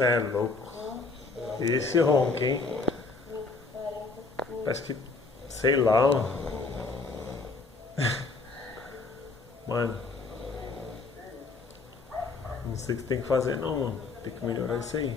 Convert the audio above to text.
Cê é louco. Esse ronco, hein? Parece que, sei lá, mano. Não sei o que tem que fazer não, mano. Tem que melhorar isso aí.